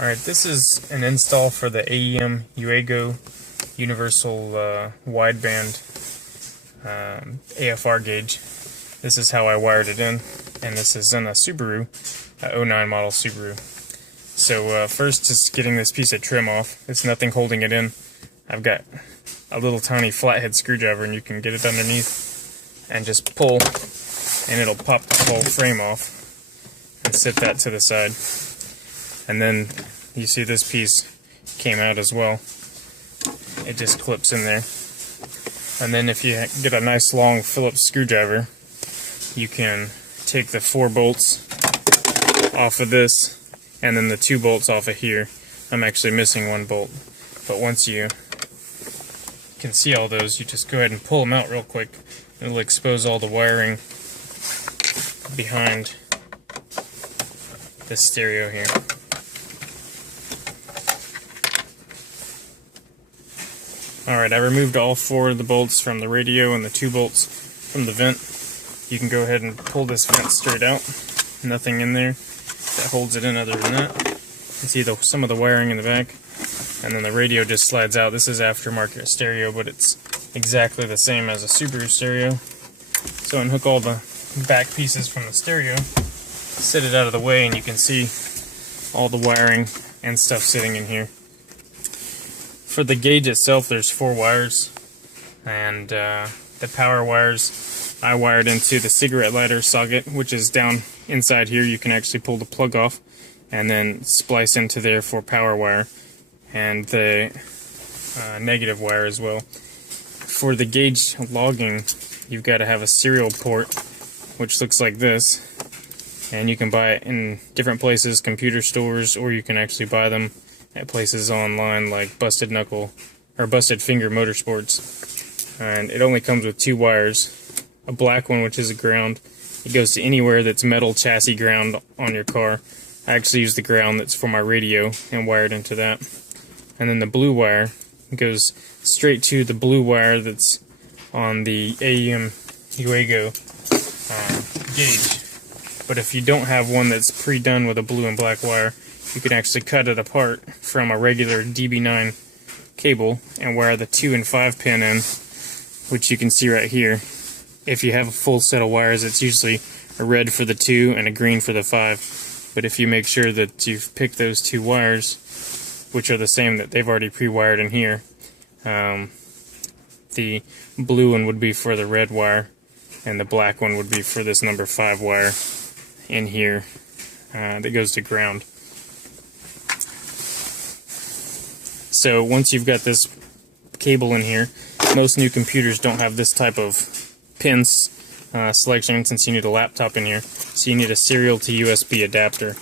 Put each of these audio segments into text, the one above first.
Alright, this is an install for the AEM UAGO Universal Wideband AFR gauge. This is how I wired it in, and this is in a Subaru, a 09 model Subaru. So first, just getting this piece of trim off. There's nothing holding it in. I've got a little tiny flathead screwdriver, and you can get it underneath and just pull, and it'll pop the whole frame off and set that to the side. And then you see this piece came out as well. It just clips in there. And then if you get a nice long Phillips screwdriver, you can take the 4 bolts off of this and then the 2 bolts off of here. I'm actually missing 1 bolt. But once you can see all those, you just go ahead and pull them out real quick. It'll expose all the wiring behind this stereo here. Alright, I removed all 4 of the bolts from the radio and the 2 bolts from the vent. You can go ahead and pull this vent straight out. Nothing in there that holds it in other than that. You can see some of the wiring in the back. And then the radio just slides out. This is aftermarket stereo, but it's exactly the same as a Subaru stereo. So unhook all the back pieces from the stereo, set it out of the way, and you can see all the wiring and stuff sitting in here. For the gauge itself, there's 4 wires, and the power wires I wired into the cigarette lighter socket, which is down inside here. You can actually pull the plug off and then splice into there for power wire, and the negative wire as well. For the gauge logging, you've got to have a serial port, which looks like this, and you can buy it in different places, computer stores, or you can actually buy them at places online like Busted Finger Motorsports. And it only comes with 2 wires, a black one which is a ground. It goes to anywhere that's metal chassis ground on your car. I actually use the ground that's for my radio and wired into that. And then the blue wire goes straight to the blue wire that's on the AEM UAGO gauge. But if you don't have one that's pre-done with a blue and black wire, you can actually cut it apart from a regular DB9 cable and wire the 2 and 5 pin in, which you can see right here. If you have a full set of wires, it's usually a red for the 2 and a green for the 5. But if you make sure that you've picked those 2 wires, which are the same that they've already pre-wired in here, the blue one would be for the red wire, and the black one would be for this number 5 wire in here that goes to ground. So once you've got this cable in here, most new computers don't have this type of pins selection since you need a laptop in here. So you need a serial to USB adapter,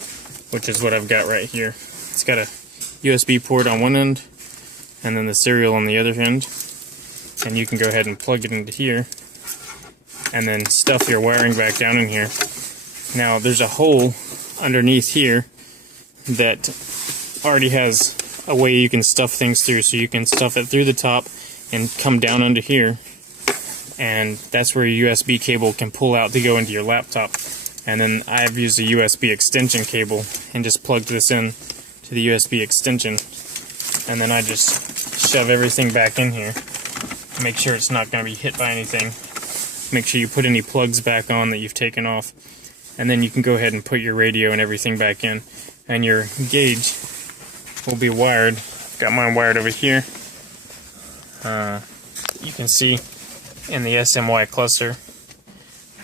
which is what I've got right here. It's got a USB port on one end and then the serial on the other end. And you can go ahead and plug it into here and then stuff your wiring back down in here. Now there's a hole underneath here that already has a way you can stuff things through, so you can stuff it through the top and come down under here, and that's where your USB cable can pull out to go into your laptop. And then I've used a USB extension cable and just plugged this in to the USB extension, and then I just shove everything back in here, make sure it's not going to be hit by anything, make sure you put any plugs back on that you've taken off, and then you can go ahead and put your radio and everything back in, and your gauge will be wired. Got mine wired over here. You can see in the SMY cluster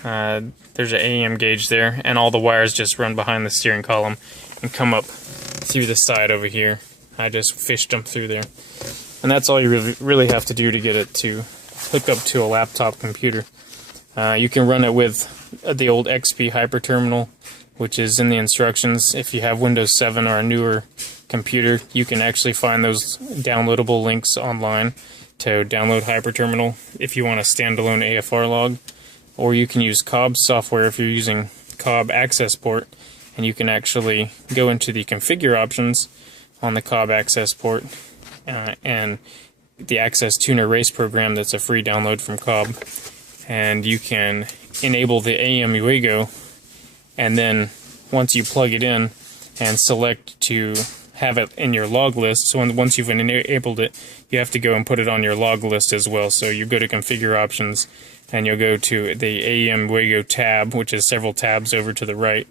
there's an AM gauge there, and all the wires just run behind the steering column and come up through the side over here. I just fished them through there, and that's all you really have to do to get it to hook up to a laptop computer. You can run it with the old XP Hyper Terminal, which is in the instructions. If you have Windows 7 or a newer computer, you can actually find those downloadable links online to download Hyper Terminal if you want a standalone AFR log. Or you can use Cobb software if you're using Cobb Access Port, and you can actually go into the configure options on the Cobb Access Port and the Access Tuner Race program that's a free download from Cobb, and you can enable the AEM UAGO, and then once you plug it in and select to have it in your log list. So once you've enabled it, you have to go and put it on your log list as well. So you go to configure options, and you'll go to the AEM Wago tab, which is several tabs over to the right.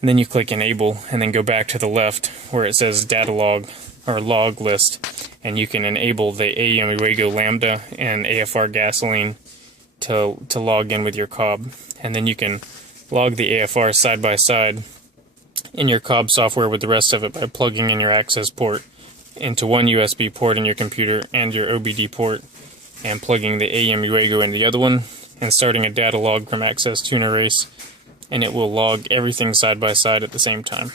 And then you click enable, and then go back to the left where it says data log or log list, and you can enable the AEM Wago Lambda and AFR gasoline to log in with your cob. And then you can log the AFR side by side in your cob software with the rest of it by plugging in your access port into one USB port in your computer and your OBD port, and plugging the AEM Wago in the other one, and starting a data log from Access Tuner Race, and it will log everything side by side at the same time.